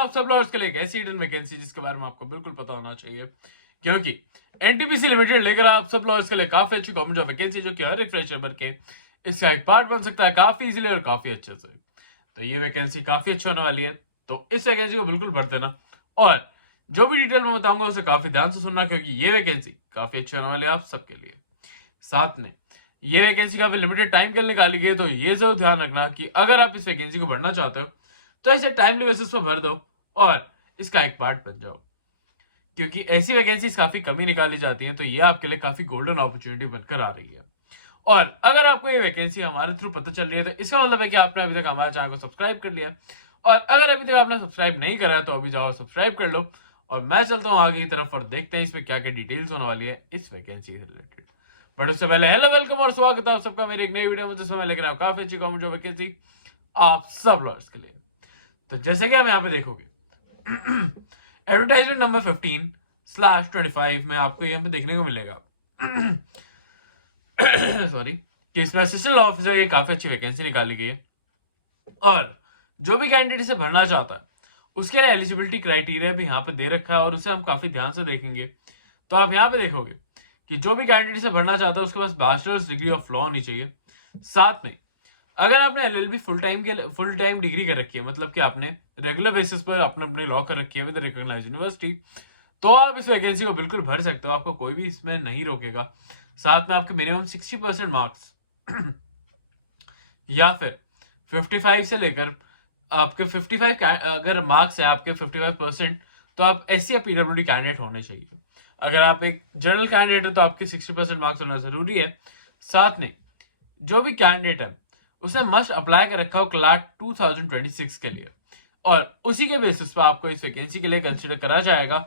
आप सब लोग उसके लिए एक ऐसी हिडन वैकेंसी जिसके बारे में आपको बिल्कुल पता होना चाहिए, क्योंकि एनटीपीसी लिमिटेड लेकर आप सब लोग इसके लिए काफी अच्छी गवर्नमेंट जॉब वैकेंसी जो कि हर एक फ्रेशर भर के इसका एक पार्ट बन सकता है काफी इजीली और काफी अच्छे से। तो ये वैकेंसी काफी अच्छी होने वाली है, तो इस वैकेंसी को बिल्कुल भर देना और जो भी डिटेल मैं बताऊंगा उसे काफी ध्यान से सुनना, क्योंकि ये वैकेंसी काफी अच्छी होने वाली है आप सबके लिए। साथ में ये वैकेंसी काफी लिमिटेड टाइम के लिए निकाली गई है, तो ये जरूर ध्यान रखना कि अगर आप इस वैकेंसी को भरना चाहते हो तो ऐसे टाइमली बेसिस पर भर दो और इसका एक पार्ट बन जाओ, क्योंकि ऐसी वैकेंसीज काफी कमी निकाली जाती हैं, तो ये आपके लिए काफी गोल्डन अपॉर्चुनिटी बनकर आ रही है। और अगर आपको ये वैकेंसी हमारे थ्रू पता चल रही है तो इसका मतलब है कि आपने अभी तक हमारे चैनल को सब्सक्राइब कर लिया, और अगर अभी तक आपने सब्सक्राइब नहीं करा है तो अभी जाओ सब्सक्राइब कर लो। और मैं चलता हूँ आगे की तरफ और देखते हैं इसमें क्या क्या डिटेल्स होने वाली है इस वैकेंसी से रिलेटेड। बट उससे पहले हेलो वेलकम और स्वागत है आप सबका मेरी एक नई वीडियो में, जिसमें मैं लेकर आया काफी अच्छी गवर्नमेंट जॉब वैकेंसी आप सब लोगों के लिए। तो जैसे कि हम यहाँ पे देखोगे एडवर्टाइजमेंट नंबर 15/25 में आपको यहाँ पे देखने को मिलेगा सॉरी, कि इसमें असिस्टेंट लॉ ऑफिसर की काफी अच्छी वैकेंसी निकाली गई है, और जो भी कैंडिडेट इसे भरना चाहता है उसके लिए एलिजिबिलिटी क्राइटेरिया भी यहाँ पे दे रखा है और उसे हम काफी ध्यान से देखेंगे। तो आप यहाँ पे देखोगे कि जो भी कैंडिडेट इसे भरना चाहता है उसके पास बैचलर्स डिग्री ऑफ लॉ होनी चाहिए। साथ में अगर आपने एलएलबी फुल टाइम डिग्री कर रखी है, मतलब कि आपने रेगुलर बेसिस पर अपने लॉ कर रखी है विद रिकॉग्नाइज्ड यूनिवर्सिटी, तो आप इस वैकेंसी को बिल्कुल भर सकते हो, आपको कोई भी इसमें नहीं रोकेगा। साथ में आपके मिनिमम 60% मार्क्स या फिर 55 से लेकर आपके 55 अगर मार्क्स है आपके 55%, तो आप एससी या पीडब्ल्यूडी कैंडिडेट होने चाहिए। अगर आप एक जनरल कैंडिडेट है तो आपके 60% मार्क्स होना जरूरी है। साथ में जो भी कैंडिडेट है उसने मस्ट अप्लाई कर रखा हो क्लाट 2026 के लिए, और उसी के बेसिस पर आपको इस वैकेंसी के लिए कंसिडर करा जाएगा।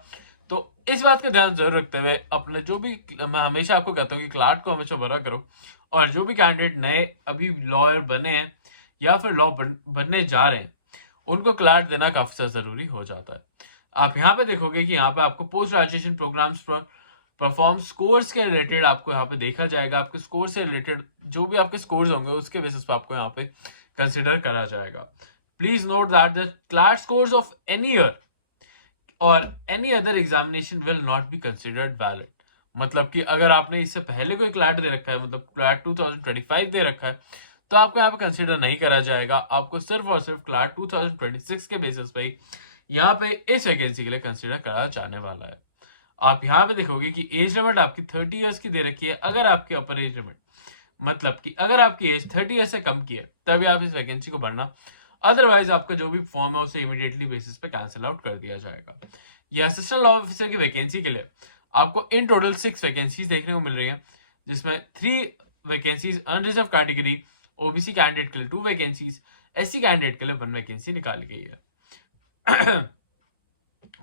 तो इस बात का ध्यान जरूर रखते हुए अपने जो भी, मैं हमेशा आपको कहता हूँ कि क्लाट को हमेशा भरा करो, और जो भी कैंडिडेट नए अभी लॉयर बने हैं या फिर लॉ बनने जा रहे हैं उनको क्लाट देना काफी ज्यादा जरूरी हो जाता है। आप यहाँ पे देखोगे कि यहाँ पे आपको post graduation programmes perform scores के रिलेटेड आपको यहाँ पे देखा जाएगा, आपके स्कोर से रिलेटेड जो भी आपके स्कोर्स होंगे उसके बेसिस पे आपको यहाँ पे कंसिडर करा जाएगा। Please note that the class scores of any year और any other examination will not be considered valid. मतलब कि अगर आपने इससे पहले कोई क्लाट दे रखा है, मतलब क्लाट 2025 दे रखा है, तो आपको यहाँ पे कंसिडर नहीं करा जाएगा। आपको सिर्फ और सिर्फ क्लाट 2026 के बेसिस पे यहाँ पे इस वैकेंसी के लिए कंसिडर करा जाने वाला है। आप यहाँ पे देखोगे कि एज लिमिट आपकी 30 इयर्स की दे रखी है। अगर आपकी अपर एज लिमिट, मतलब कि अगर आपकी एज 30 इयर्स से कम की है तभी आप इस वैकेंसी को भरना, अदरवाइज आपका जो भी फॉर्म है उसे इमीडिएटली बेसिस पे कैंसिल आउट कर दिया जाएगा। ये असिस्टेंट लॉ ऑफिसर की वैकेंसी के लिए आपको इन टोटल 6 वैकेंसीज देखने को मिल रही है, जिसमें 3 vacancies unreserved category OBC candidate के लिए 2 वैकेंसीज, एससी कैंडिडेट के लिए 1 वैकेंसी निकाली गई है।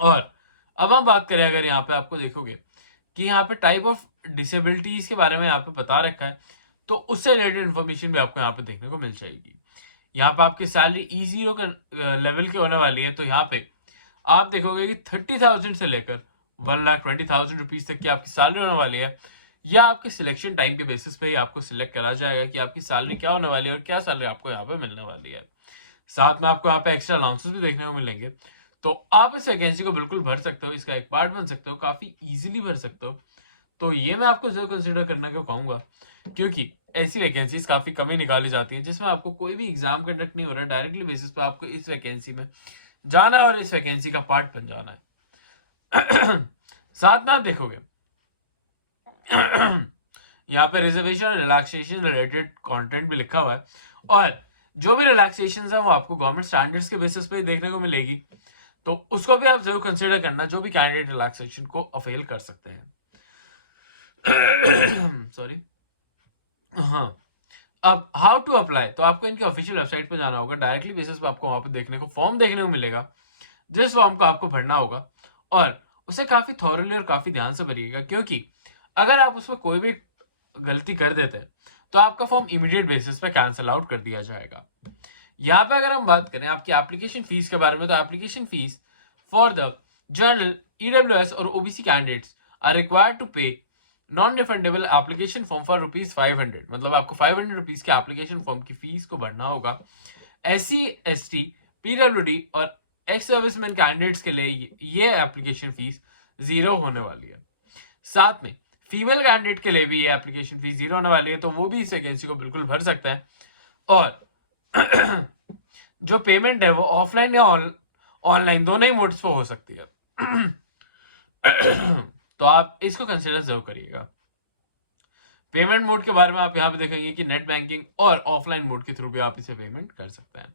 और अब हम बात करें, अगर यहाँ पे आपको देखोगे कि यहाँ पे टाइप ऑफ डिसेबिलिटीज के बारे में यहाँ पे बता रखा है, तो उससे रिलेटेड इन्फॉर्मेशन भी आपको यहाँ पे देखने को मिल जाएगी। यहाँ पे आपकी सैलरी E0 के लेवल की होने वाली है, तो यहाँ पे आप देखोगे कि 30,000 से लेकर 1,20,000 रुपीज तक की आपकी सैलरी होने वाली है, या आपके सिलेक्शन टाइम के बेसिस पे ही आपको सिलेक्ट करा जाएगा कि आपकी सैलरी क्या होने वाली है और क्या सैलरी आपको यहाँ पे मिलने वाली है। साथ में आपको यहाँ पे एक्स्ट्रा अलाउंसेस भी देखने को मिलेंगे, तो आप इस वैकेंसी को बिल्कुल भर सकते हो, इसका एक पार्ट बन सकते हो, काफी इजीली भर सकते हो। तो ये मैं आपको जरूर कंसिडर करने को कहूंगा, क्योंकि ऐसी वैकेंसीज काफी कमी निकाली जाती हैं जिसमें आपको कोई भी एग्जाम कंडक्ट नहीं हो रहा है, डायरेक्टली बेसिस पे आपको इस वैकेंसी में जाना है और इस वैकेंसी का पार्ट बन जाना है। साथ में आप देखोगे यहाँ पे रिजर्वेशन और रिलैक्सेशन रिलेटेड कंटेंट भी लिखा हुआ है, और जो भी रिलैक्सेशन है वो आपको गवर्नमेंट स्टैंडर्ड्स के बेसिस पे देखने को मिलेगी, तो उसको भी आप जरूर कंसिडर करना, जो भी कैंडिडेट रिलैक्सेशन को अवेल कर सकते हैं। सॉरी। हाँ, अब हाउ टू अप्लाई, तो आपको इनके ऑफिशियल वेबसाइट पे जाना होगा, डायरेक्टली बेसिस पे आपको वहां पे देखने को फॉर्म देखने को मिलेगा, जिस फॉर्म को आपको भरना होगा, और उसे काफी थॉरली और काफी ध्यान से भरिएगा, क्योंकि अगर आप उसमें कोई भी गलती कर देते हैं तो आपका फॉर्म इमीडिएट बेसिस पे कैंसिल आउट कर दिया जाएगा। यहाँ पे अगर हम बात करें आपकी एप्लीकेशन फीस के बारे में, तो application fees for the general, EWS और OBC candidates are required to pay non refundable application form for ₹500, मतलब आपको 500 रुपीज के एप्लीकेशन फॉर्म की फीस को भरना होगा। SC ST PWD और एक्स सर्विसमैन कैंडिडेट्स के लिए ये एप्लीकेशन फीस 0 होने वाली है। साथ में फीमेल कैंडिडेट के लिए भी ये एप्लीकेशन फीस 0 होने वाली है, तो वो भी इस वैकेंसी को बिल्कुल भर सकता है। और जो पेमेंट है वो ऑफलाइन या ऑनलाइन दोनों ही मोड्स पे हो सकती है। तो आप इसको कंसिडर जरूर करिएगा। पेमेंट मोड के बारे में आप यहाँ पे देखेंगे कि नेट बैंकिंग और ऑफलाइन मोड के थ्रू भी आप इसे पेमेंट कर सकते हैं।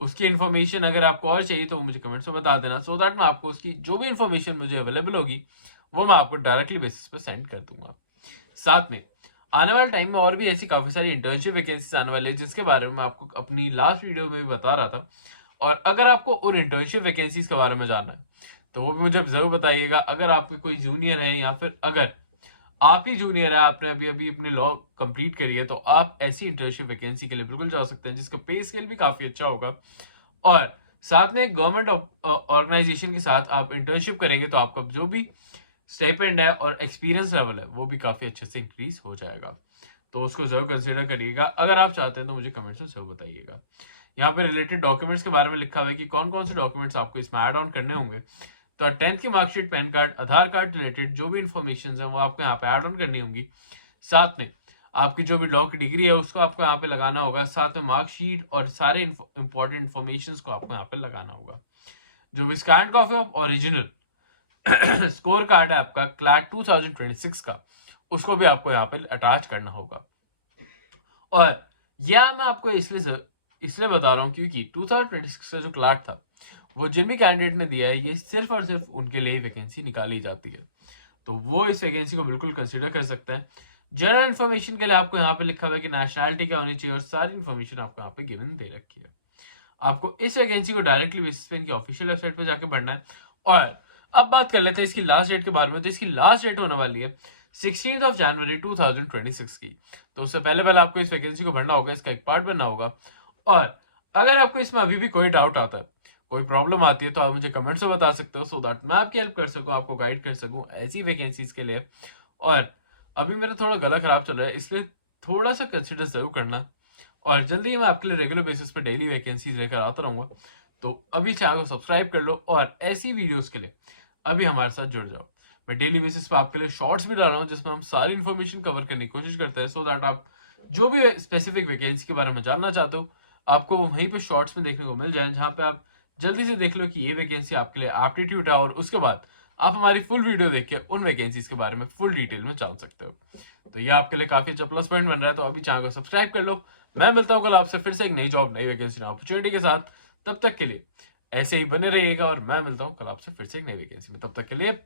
उसकी इन्फॉर्मेशन अगर आपको और चाहिए तो मुझे कमेंट्स में बता देना, सो दैट मैं आपको उसकी जो भी इन्फॉर्मेशन मुझे अवेलेबल होगी वो मैं आपको डायरेक्टली बेसिस पे सेंड कर दूंगा। साथ में आने वाले टाइम में और भी ऐसी काफी सारी इंटर्नशिप वैकेंसीज आने वाली है, जिसके बारे में मैं आपको अपनी लास्ट वीडियो में भी बता रहा था। और अगर आपको उन इंटर्नशिप वैकेंसीज के बारे में जानना है तो वो भी मुझे जरूर बताइएगा। अगर आपके कोई जूनियर है या फिर अगर आप ही जूनियर है, आपने अभी अभी अपनी लॉ कंप्लीट करी है, तो आप ऐसी इंटर्नशिप वैकेंसी के लिए बिल्कुल जा सकते हैं, जिसका पे स्केल भी काफी अच्छा होगा। और साथ में गवर्नमेंट ऑर्गेनाइजेशन के साथ आप इंटर्नशिप करेंगे तो आपका जो भी स्टाइपेंड है और एक्सपीरियंस लेवल है वो भी काफी अच्छे से इंक्रीज हो जाएगा। तो उसको जरूर कंसिडर करिएगा। अगर आप चाहते हैं तो मुझे कमेंट्स में जरूर बताइएगा। यहाँ पे रिलेटेड डॉक्यूमेंट्स के बारे में लिखा हुआ है कि कौन कौन से डॉक्यूमेंट्स आपको इसमें ऐड ऑन करने होंगे। तो 10th की मार्कशीट, पैन कार्ड, आधार कार्ड रिलेटेड जो भी इन्फॉर्मेशन है वो आपको यहाँ पे ऐड ऑन करनी होंगी। साथ में आपकी जो भी लॉ की डिग्री है उसको आपको यहाँ पे लगाना होगा। साथ में मार्कशीट और सारे इंपॉर्टेंट इन्फॉर्मेशन को आपको यहाँ पे लगाना होगा। जो भी scan copy of original score card है आपका क्लैट 2026 का, उसको भी आपको यहाँ पे अटैच करना होगा। और यह मैं आपको इसलिए बता रहा हूँ क्योंकि 2026 का जो क्लैट था वो जिन भी कैंडिडेट ने दिया है ये सिर्फ और सिर्फ उनके लिए ही वैकेंसी निकाली जाती है, तो वो इस वैकेंसी को बिल्कुल कंसिडर कर सकते हैं। जनरल इन्फॉर्मेशन के लिए आपको यहाँ पे लिखा हुआ है कि नेशनैलिटी क्या होनी चाहिए और सारी इन्फॉर्मेशन आपको यहाँ पे गिवन दे रखी है। आपको इस वैकेंसी को डायरेक्टली बेसिस पे इनकी ऑफिशियल वेबसाइट पे जाके पढ़ना है। और अब बात कर लेते हैं इसकी लास्ट डेट के बारे में। तो इसकी लास्ट डेट होने वाली है 16th of January 2026 की। तो उससे पहले पहले आपको इस वैकेंसी को भरना होगा, इसका एक पार्ट बनना होगा। और अगर आपको इसमें अभी भी कोई डाउट आता है, कोई प्रॉब्लम आती है, तो आप मुझे कमेंट्स में बता सकते हो, सो दैट मैं आपकी हेल्प कर सकूं, आपको गाइड कर सकूं ऐसी वैकेंसीज के लिए। और अभी मेरा थोड़ा गला खराब चल रहा है, इसलिए थोड़ा सा कंसिडर जरूर करना। और जल्दी ही मैं आपके लिए रेगुलर बेसिस पे डेली वैकेंसीज लेकर आता रहूंगा। तो अभी चैनल को सब्सक्राइब कर लो और ऐसी वीडियोस के लिए अभी हमारे साथ जुड़ जाओ। मैं डेली बेसिस पे आपके लिए शॉर्ट्स भी डाल रहा हूँ जिसमें हम सारी इन्फॉर्मेशन कवर करने की कोशिश करते हैं, सो दैट आप जो भी स्पेसिफिक वैकेंसी के बारे में जानना चाहते हो आपको वो वहीं पे शॉर्ट्स में देखने को मिल जाए, जहाँ पे आप जल्दी से देख लो कि ये वैकेंसी आपके लिए एप्टीट्यूड है, और उसके बाद आप हमारी फुल वीडियो देख के उन वैकेंसीज के बारे में फुल डिटेल में जान सकते हो। तो ये आपके लिए काफी अच्छा प्लस पॉइंट बन रहा है, तो अभी चैनल को सब्सक्राइब कर लो। मैं मिलता हूँ कल आपसे फिर से एक नई जॉब, नई वैकेंसी, अपॉर्चुनिटी के साथ। तब तक के लिए ऐसे ही बने रहिएगा और मैं मिलता हूँ कल आपसे फिर से एक नई वैकेंसी में। तब तक के लिए